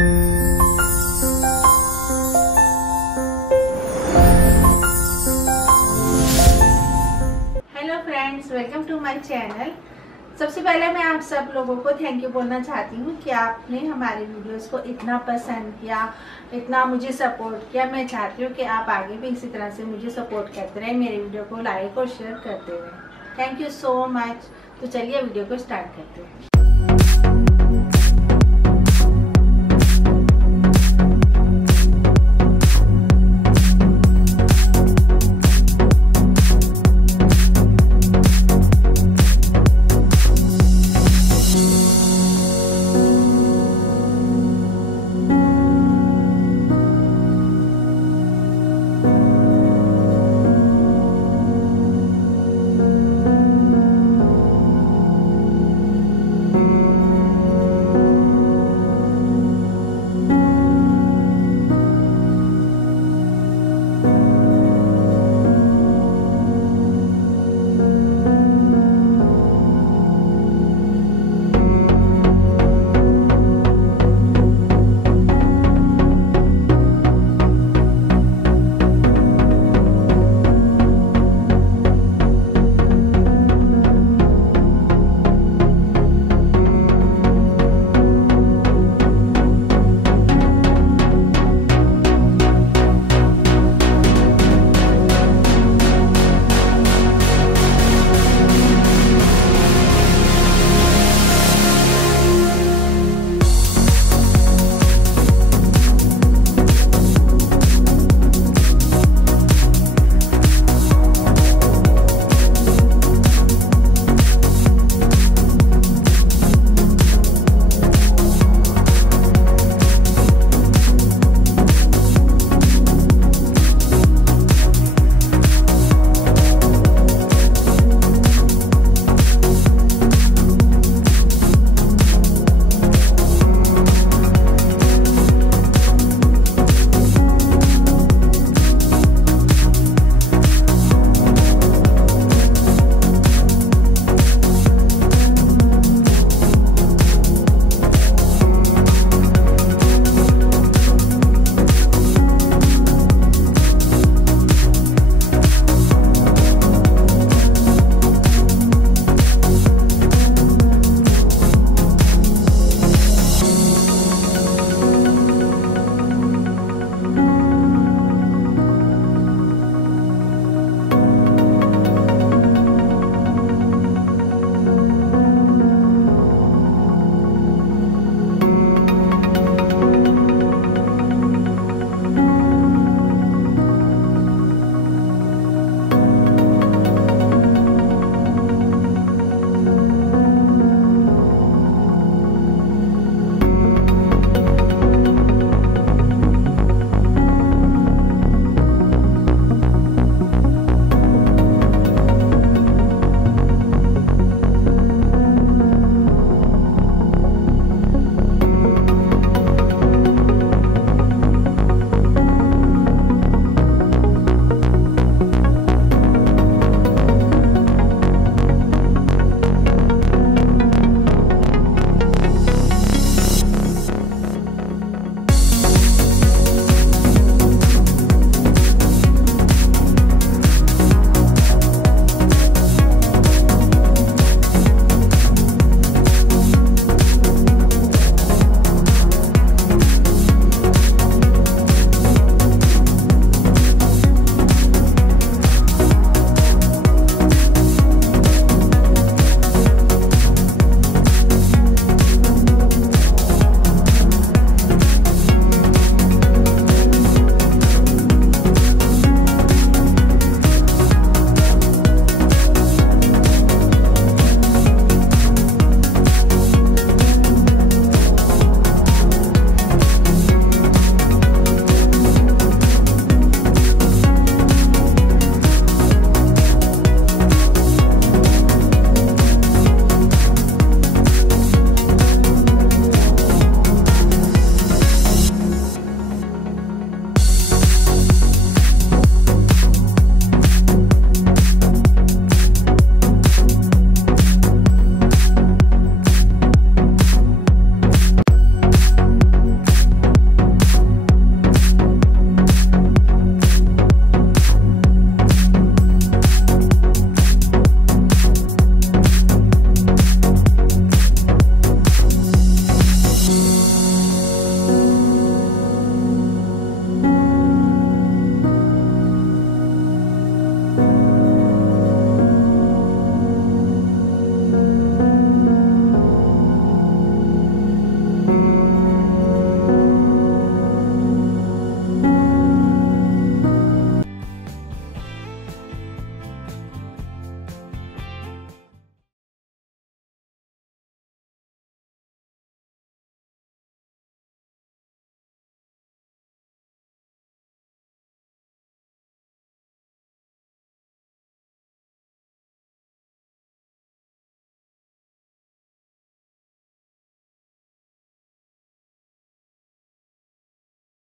Hello friends, welcome to my channel. सबसे पहले मैं आप सब लोगों को थैंक यू बोलना चाहती हूँ कि आपने हमारे वीडियोस को इतना पसंद किया, इतना मुझे सपोर्ट किया। मैं चाहती हूँ कि आप आगे भी इसी तरह से मुझे सपोर्ट करते रहें, मेरे वीडियो को लाइक और शेयर करते रहें। Thank you so much. तो चलिए वीडियो को स्टार्ट करते हैं।